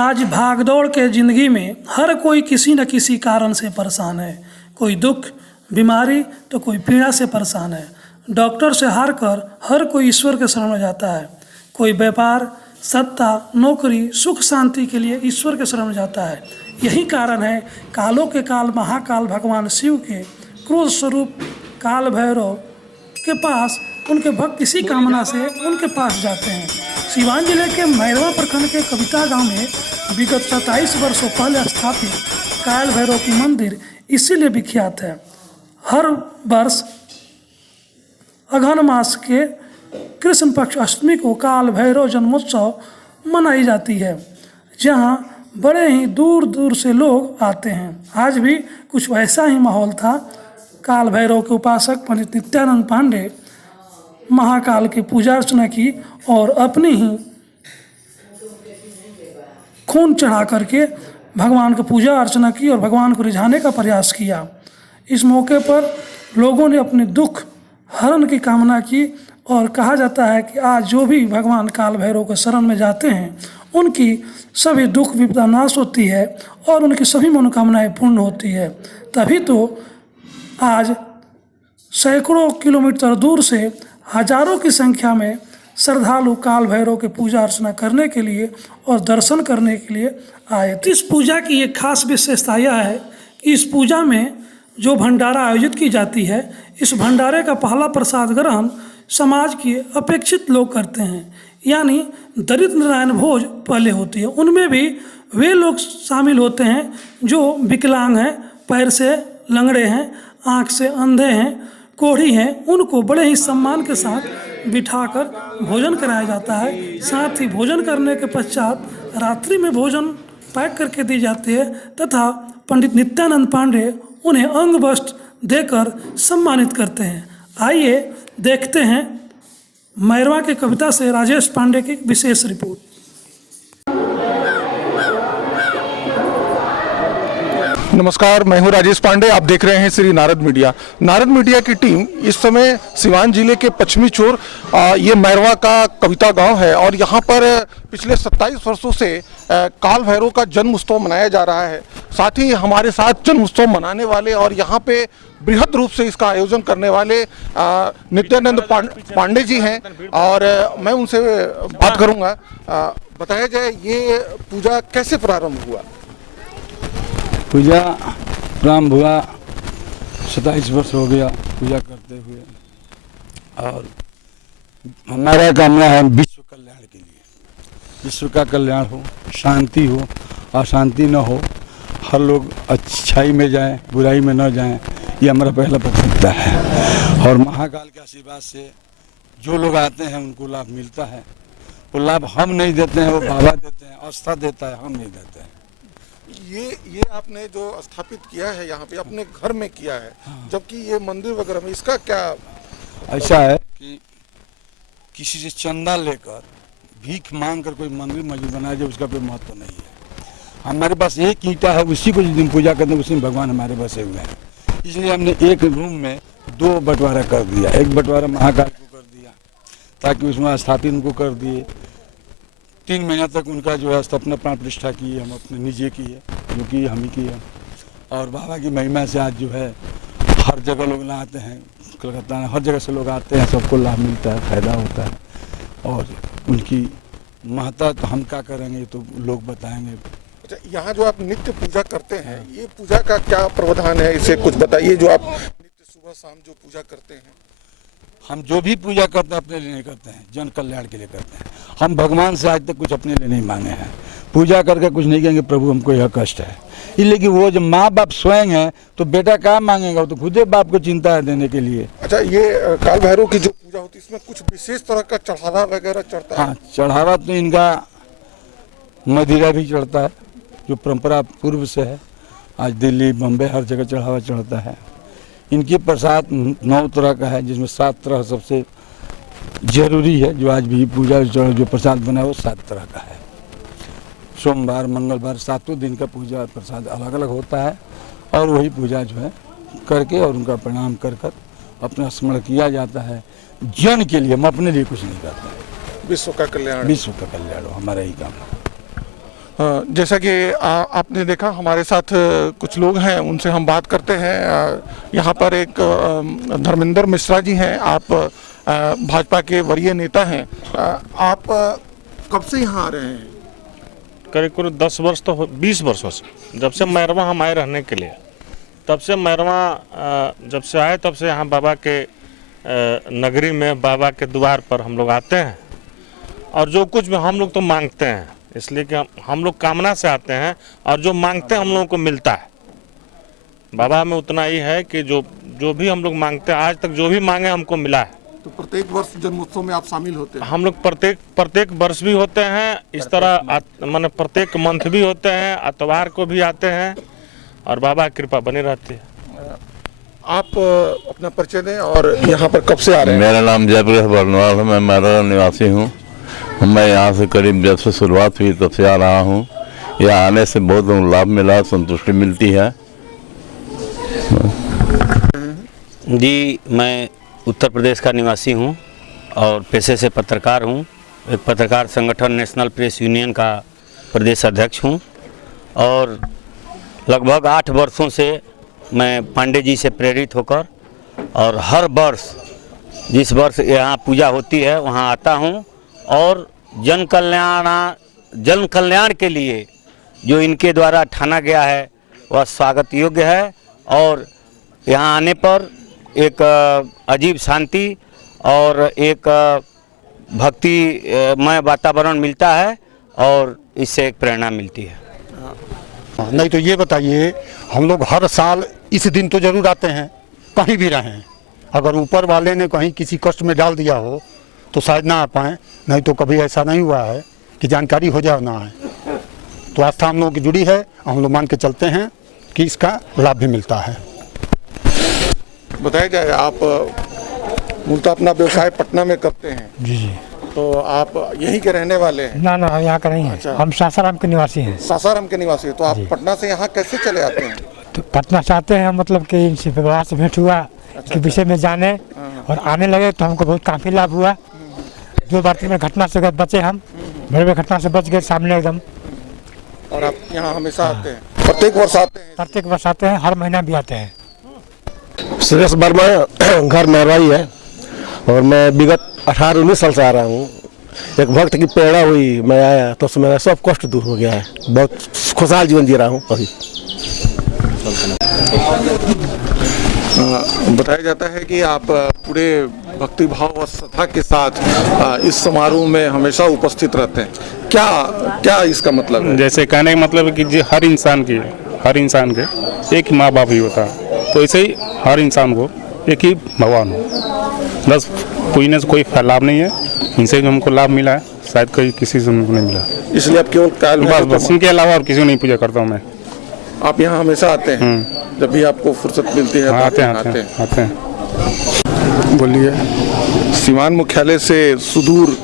आज भागदौड़ के ज़िंदगी में हर कोई किसी न किसी कारण से परेशान है। कोई दुख, बीमारी तो कोई पीड़ा से परेशान है। डॉक्टर से हार कर हर कोई ईश्वर के शरण में जाता है। कोई व्यापार, सत्ता, नौकरी, सुख शांति के लिए ईश्वर के शरण में जाता है। यही कारण है कालों के काल महाकाल भगवान शिव के क्रोध स्वरूप काल भैरव के पास उनके भक्त किसी कामना से उनके पास जाते हैं। सिवान जिले के मैरवा प्रखंड के कविता गांव में विगत 27 वर्षों पहले स्थापित काल भैरव की मंदिर इसीलिए विख्यात है। हर वर्ष अगहन मास के कृष्ण पक्ष अष्टमी को काल भैरव जन्मोत्सव मनाई जाती है, जहां बड़े ही दूर दूर से लोग आते हैं। आज भी कुछ वैसा ही माहौल था। काल भैरव के उपासक पंडित नित्यानंद पांडे महाकाल की पूजा अर्चना की और अपनी ही खून चढ़ा करके भगवान की पूजा अर्चना की और भगवान को रिझाने का प्रयास किया। इस मौके पर लोगों ने अपने दुख हरण की कामना की और कहा जाता है कि आज जो भी भगवान काल भैरव के शरण में जाते हैं उनकी सभी दुख विपदा नाश होती है और उनकी सभी मनोकामनाएं पूर्ण होती है। तभी तो आज सैकड़ों किलोमीटर दूर से हजारों की संख्या में श्रद्धालु काल भैरव की पूजा अर्चना करने के लिए और दर्शन करने के लिए आए। इस पूजा की एक खास विशेषता यह है कि इस पूजा में जो भंडारा आयोजित की जाती है, इस भंडारे का पहला प्रसाद ग्रहण समाज के अपेक्षित लोग करते हैं, यानी दरिद्र नारायण भोज पहले होती है। उनमें भी वे लोग शामिल होते हैं जो विकलांग हैं, पैर से लंगड़े हैं, आँख से अंधे हैं, कोढ़ी हैं। उनको बड़े ही सम्मान के साथ बिठाकर भोजन कराया जाता है। साथ ही भोजन करने के पश्चात रात्रि में भोजन पैक करके दी जाती है तथा पंडित नित्यानंद पांडे उन्हें अंग वस्त्र देकर सम्मानित करते हैं। आइए देखते हैं मैरवा के कविता से राजेश पांडे की विशेष रिपोर्ट। नमस्कार, मैं हूं राजेश पांडे। आप देख रहे हैं श्री नारद मीडिया। नारद मीडिया की टीम इस समय सिवान जिले के पश्चिमी छोर ये मैरवा का कविता गांव है और यहां पर पिछले 27 वर्षों से काल भैरव का जन्म उत्सव मनाया जा रहा है। साथ ही हमारे साथ जन्म उत्सव मनाने वाले और यहां पे बृहद रूप से इसका आयोजन करने वाले नित्यानंद पांडे जी हैं और मैं उनसे बात करूँगा। बताया जाए ये पूजा कैसे प्रारंभ हुआ? पूजा प्रारंभ हुआ 27 वर्ष हो गया पूजा करते हुए और हमारा कामना है विश्व कल्याण के लिए, विश्व का कल्याण हो, शांति हो, अशांति न हो, हर लोग अच्छाई में जाएं, बुराई में न जाएं, ये हमारा पहला प्राथमिकता है। और महाकाल के आशीर्वाद से जो लोग आते हैं उनको लाभ मिलता है। वो लाभ हम नहीं देते हैं, वो बाबा देते हैं, आस्था देता है, हम नहीं देते हैं। ये आपने जो स्थापित किया है यहाँ पे अपने घर में किया है, जबकि ये मंदिर वगैरह में इसका क्या? ऐसा है कि किसी से चंदा लेकर भीख मांग कर कोई मंदिर मस्जिद बनाया जाए उसका कोई महत्व नहीं है। हमारे पास एक ईंटा है, उसी को जिस दिन पूजा करते हैं उसी में भगवान हमारे बसे हुए हैं। इसलिए हमने एक रूम में 2 बंटवारा कर दिया। एक बंटवारा महाकाल को कर दिया ताकि उसमें स्थापित उनको कर दिए। 3 महीना तक उनका जो है स्थापना प्राण प्रतिष्ठा की है, हम अपने निजी की है, जो कि हम ही की है। और बाबा की महिमा से आज जो है हर जगह लोग आते हैं, कलकत्ता में हर जगह से लोग आते हैं, सबको लाभ मिलता है, फायदा होता है। और उनकी महत्ता तो हम क्या करेंगे तो लोग बताएंगे। अच्छा, यहाँ जो आप नित्य पूजा करते हैं, ये पूजा का क्या प्रावधान है, इसे कुछ बताइए। जो आप नित्य सुबह शाम जो पूजा करते हैं? हम जो भी पूजा करते हैं अपने लिए नहीं करते हैं, जन कल्याण के लिए करते हैं। हम भगवान से आज तक कुछ अपने लिए नहीं मांगे हैं। पूजा करके कुछ नहीं कहेंगे प्रभु हमको यह कष्ट है, इसलिए कि वो जब माँ बाप स्वयं है तो बेटा क्या मांगेगा, वो तो खुद ही बाप को चिंता है देने के लिए। अच्छा, ये काल भैरव की जो पूजा होती है इसमें कुछ विशेष तरह का चढ़ावा वगैरह चढ़ता है? हाँ, चढ़ावा तो इनका मदिरा भी चढ़ता है, जो परंपरा पूर्व से है। आज दिल्ली, बम्बई हर जगह चढ़ावा चढ़ता है। इनकी प्रसाद 9 तरह का है, जिसमें 7 तरह सबसे जरूरी है। जो आज भी पूजा जो प्रसाद बना है वो 7 तरह का है। सोमवार, मंगलवार 7 दिन का पूजा प्रसाद अलग अलग होता है और वही पूजा जो है करके और उनका प्रणाम कर कर अपना स्मरण किया जाता है। जन के लिए, हम अपने लिए कुछ नहीं करते हैं। विश्व का कल्याण, विश्व का कल्याण हो, हमारा ही काम है। जैसा कि आपने देखा हमारे साथ कुछ लोग हैं, उनसे हम बात करते हैं। यहाँ पर एक धर्मेंद्र मिश्रा जी हैं, आप भाजपा के वरीय नेता हैं। आप कब से यहाँ आ रहे हैं? करीब 10 वर्ष तो 20 वर्षों से, जब से मैरवा हम आए रहने के लिए, तब से मैरवा जब से आए तब से यहाँ बाबा के नगरी में बाबा के द्वार पर हम लोग आते हैं। और जो कुछ भी हम लोग तो मांगते हैं, इसलिए कि हम लोग कामना से आते हैं और जो मांगते हैं हम लोगों को मिलता है। बाबा में उतना ही है कि जो भी हम लोग मांगते हैं, आज तक जो भी मांगे हमको मिला है। तो प्रत्येक वर्ष जन्मोत्सव में आप शामिल होते हैं? हम लोग प्रत्येक वर्ष भी होते हैं, इस तरह माने प्रत्येक मंथ भी होते हैं, अतवार को भी आते हैं और बाबा की कृपा बनी रहती है। आप अपना परिचय दें और यहाँ पर कब से आ रहे हैं? मेरा नाम जयप्रकाश बर्नवाल है, मैं मैरवा निवासी हूँ। मैं यहाँ से करीब जब से शुरुआत हुई तब से आ रहा हूँ। यहाँ आने से बहुत लाभ मिला, संतुष्टि मिलती है। जी, मैं उत्तर प्रदेश का निवासी हूँ और पेशे से पत्रकार हूँ। एक पत्रकार संगठन नेशनल प्रेस यूनियन का प्रदेश अध्यक्ष हूँ और लगभग 8 वर्षों से मैं पांडे जी से प्रेरित होकर और हर वर्ष जिस वर्ष यहाँ पूजा होती है वहाँ आता हूँ और जन कल्याण के लिए जो इनके द्वारा ठाना गया है वह स्वागत योग्य है। और यहाँ आने पर एक अजीब शांति और एक भक्तिमय वातावरण मिलता है और इससे एक प्रेरणा मिलती है। नहीं तो ये बताइए, हम लोग हर साल इस दिन तो जरूर आते हैं, कहीं भी रहें। अगर ऊपर वाले ने कहीं किसी कष्ट में डाल दिया हो तो शायद ना आ पाएँ, नहीं तो कभी ऐसा नहीं हुआ है कि जानकारी हो जाए ना है। तो आस्था हम लोगों की जुड़ी है, हम लोग मान के चलते हैं कि इसका लाभ भी मिलता है। बताया जाए, आप मूलतः अपना व्यवसाय पटना में करते हैं? जी जी। तो आप यहीं के रहने वाले हैं? ना हम यहाँ का नहीं है। अच्छा। हम सासाराम के निवासी हैं। सासाराम के निवासी? तो आप पटना से यहाँ कैसे चले आते हैं? तो पटना से आते हैं, मतलब कि इनसे व्यवहार से भेंट हुआ कि विषय में जाने और आने लगे तो हमको बहुत काफ़ी लाभ हुआ। 2 बार 3 बार घटना से बचे, हम बड़े बड़े घटना से बच गए सामने एकदम। और आप यहाँ हमेशा आते हैं? प्रत्येक वर्ष आते हैं? प्रत्येक वर्ष आते हैं, हर महीना भी आते हैं। सुरेश वर्मा, घर मैरवा ही है और मैं विगत 18-19 साल से आ रहा हूँ। एक भक्त की प्रेरणा हुई, मैं आया तो मेरा सब कष्ट दूर हो गया है। बहुत खुशहाल जीवन जी रहा हूँ अभी। बताया जाता है कि आप पूरे भक्तिभाव और श्रद्धा के साथ इस समारोह में हमेशा उपस्थित रहते हैं। क्या इसका मतलब है? जैसे कहने का मतलब है कि हर इंसान के एक ही माँ बाप ही होता है, तो ऐसे ही हर इंसान को एक ही भगवान हो। बस पूजने से कोई लाभ नहीं है, इनसे जो हमको लाभ मिला है शायद कोई किसी से हमको नहीं मिला, इसलिए आप केवल बस इनके अलावा और किसी को नहीं पूजा करता हूँ मैं। आप यहाँ हमेशा आते हैं? जब भी आपको फुर्सत मिलती है? आते हैं। बोलिए। सीवान मुख्यालय से सुदूर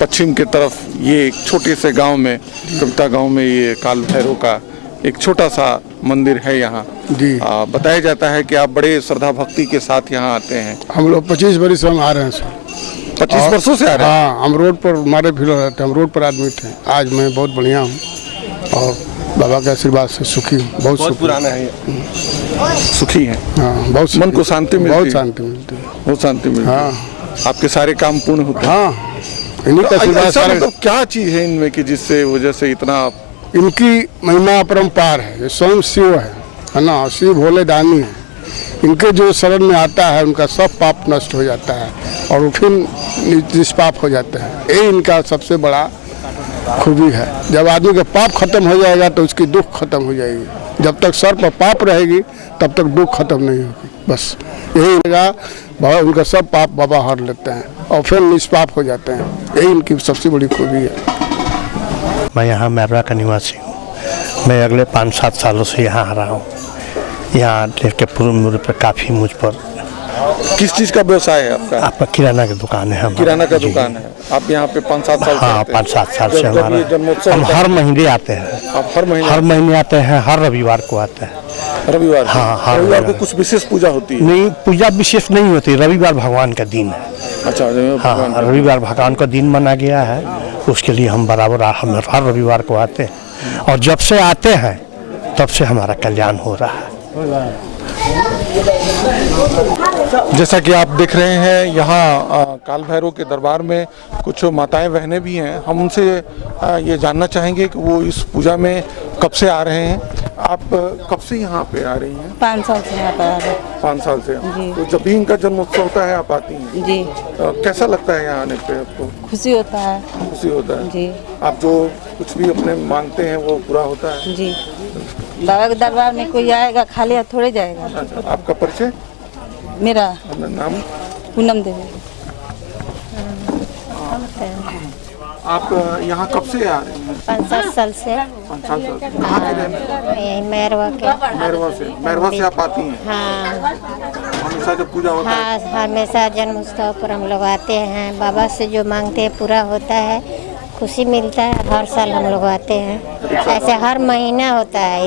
पश्चिम की तरफ ये एक छोटे से गांव में, कविता गांव में, ये काल भैरव का एक छोटा सा मंदिर है यहाँ जी। बताया जाता है कि आप बड़े श्रद्धा भक्ति के साथ यहाँ आते हैं। हम लोग 25 वर्ष हम आ रहे हैं सर। 25 वर्षों से आ रहे हैं? हाँ, हम रोड पर हमारे भीड़ रहते हैं, हम रोड पर आदमी थे। आज मैं बहुत बढ़िया हूँ और बाबा के आशीर्वाद से सुखी हूँ। बहुत पुराना है, सुखी है। हाँ, बहुत मन को शांति मिलती है? बहुत शांति मिलती है। बहुत शांति मिलती है। हाँ, आपके सारे काम पूर्ण होते हैं? हाँ, इन्हीं का आशीर्वाद सारे। मतलब क्या चीज है इनमें कि जिससे वजह से इतना? इनकी महिमा अपरंपार है। ये स्वयं शिव है ना, शिव भोले दानी है। इनके जो शरण में आता है उनका सब पाप नष्ट हो जाता है और वो फिर निष्पाप हो जाता है। ये इनका सबसे बड़ा खूबी है। जब आदमी का पाप खत्म हो जाएगा तो उसकी दुख खत्म हो जाएगी। जब तक सर पर पाप रहेगी तब तक दुख खत्म नहीं होगी। बस यही जगह बाबा उनका सब पाप बाबा हर लेते हैं और फिर निष्पाप हो जाते हैं। यही इनकी सबसे बड़ी खूबी है। मैं यहाँ मैरवा का निवासी हूँ। मैं अगले 5-7 सालों से यहाँ आ रहा हूँ। यहाँ के पूर्व पर काफ़ी मुझ पर। किस चीज़ का व्यवसाय है आपका? आपका किराना की दुकान है। किराना का दुकान है। आप यहाँ पे 5-7 साल? हाँ, 5-7 साल से हमारा। हम हर महीने आते हैं। आप हर महीने आते हैं, हर रविवार को आते हैं। रविवार? हाँ, रविवार को कुछ विशेष पूजा होती है? नहीं, पूजा विशेष नहीं होती। रविवार भगवान का दिन है। अच्छा, हाँ, रविवार भगवान का दिन माना गया है, उसके लिए हम बराबर हम हर रविवार को आते हैं और जब से आते हैं तब से हमारा कल्याण हो रहा है। जैसा कि आप देख रहे हैं यहाँ काल भैरव के दरबार में कुछ माताएं बहनें भी हैं। हम उनसे ये जानना चाहेंगे कि वो इस पूजा में कब से आ रहे हैं। आप कब से यहाँ पे आ रही हैं? 5 साल से यहाँ पर आ रहे हैं। 5 साल से। जी। तो जब भी इनका जन्मोत्सव होता है आप आती हैं? जी। कैसा लगता है यहाँ आने पे आपको? खुशी होता है। खुशी होता है जी। आप जो कुछ भी अपने मांगते हैं वो पूरा होता है? जी। बाबा के दरबार में कोई आएगा खाली हाथ थोड़े जाएगा। अच्छा, आपका परिचय? मेरा अपना नाम? पूनम देवी। आप यहाँ कब से आ रहे हैं? 5-7 साल से। 5 साल से। कहाँ के रहने वाले? यही मैरवा के। मैरवा से आप आती हैं? हाँ। हमेशा जब पूजा होता है? हाँ, हमेशा जन्म उत्सव पर हम लोग आते हैं। बाबा से जो मांगते हैं पूरा होता है, खुशी मिलता है। हर साल हम लोग आते हैं। ऐसे हर महीना होता है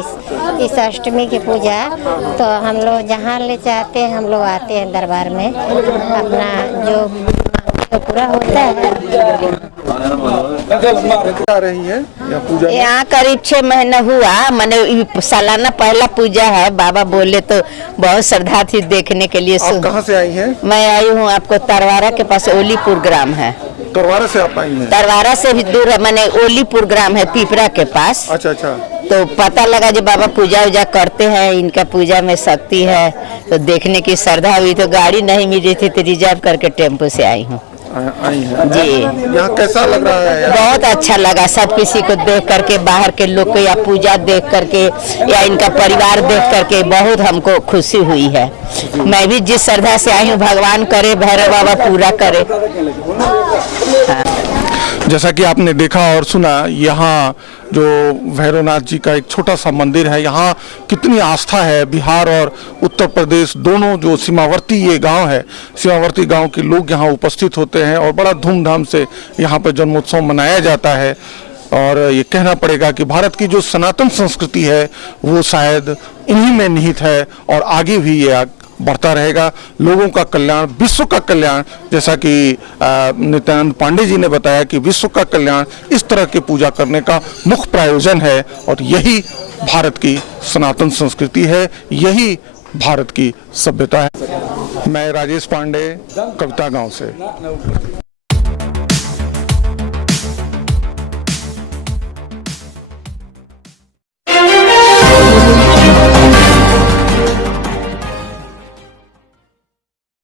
इस अष्टमी की पूजा। तो हम लोग जहाँ ले चाहते हैं हम लोग आते हैं दरबार में, अपना जो मांगते पूरा होता है। आ रही है या पूजा? यहाँ करीब 6 महीना हुआ। मैंने सालाना पहला पूजा है। बाबा बोले तो बहुत श्रद्धा थी देखने के लिए। आप कहाँ से आई हैं? मैं आई हूँ आपको तरवारा के पास ओलीपुर ग्राम है। तरवारा से आप आई हैं? तरवारा से भी दूर है, मैंने ओलीपुर ग्राम है पीपरा के पास। अच्छा अच्छा। तो पता लगा जो बाबा पूजा उजा करते हैं, इनका पूजा में शक्ति है, तो देखने की श्रद्धा हुई। तो गाड़ी नहीं मिल रही थी तो रिजर्व करके टेम्पो से आई हूँ। आई हैं जी। यहाँ कैसा लग रहा है? बहुत अच्छा लगा। सब किसी को देख करके, बाहर के लोग को या पूजा देख करके या इनका परिवार देख करके बहुत हमको खुशी हुई है। मैं भी जिस श्रद्धा से आई हूँ, भगवान करे भैरव बाबा पूरा करे। जैसा कि आपने देखा और सुना, यहाँ जो भैरवनाथ जी का एक छोटा सा मंदिर है, यहाँ कितनी आस्था है। बिहार और उत्तर प्रदेश दोनों जो सीमावर्ती ये गांव है, सीमावर्ती गांव के लोग यहाँ उपस्थित होते हैं और बड़ा धूमधाम से यहाँ पर जन्मोत्सव मनाया जाता है। और ये कहना पड़ेगा कि भारत की जो सनातन संस्कृति है वो शायद इन्हीं में निहित है और आगे भी ये बढ़ता रहेगा। लोगों का कल्याण, विश्व का कल्याण, जैसा कि नित्यानंद पांडे जी ने बताया कि विश्व का कल्याण इस तरह की पूजा करने का मुख्य प्रयोजन है। और यही भारत की सनातन संस्कृति है, यही भारत की सभ्यता है। मैं राजेश पांडे, कविता गांव से।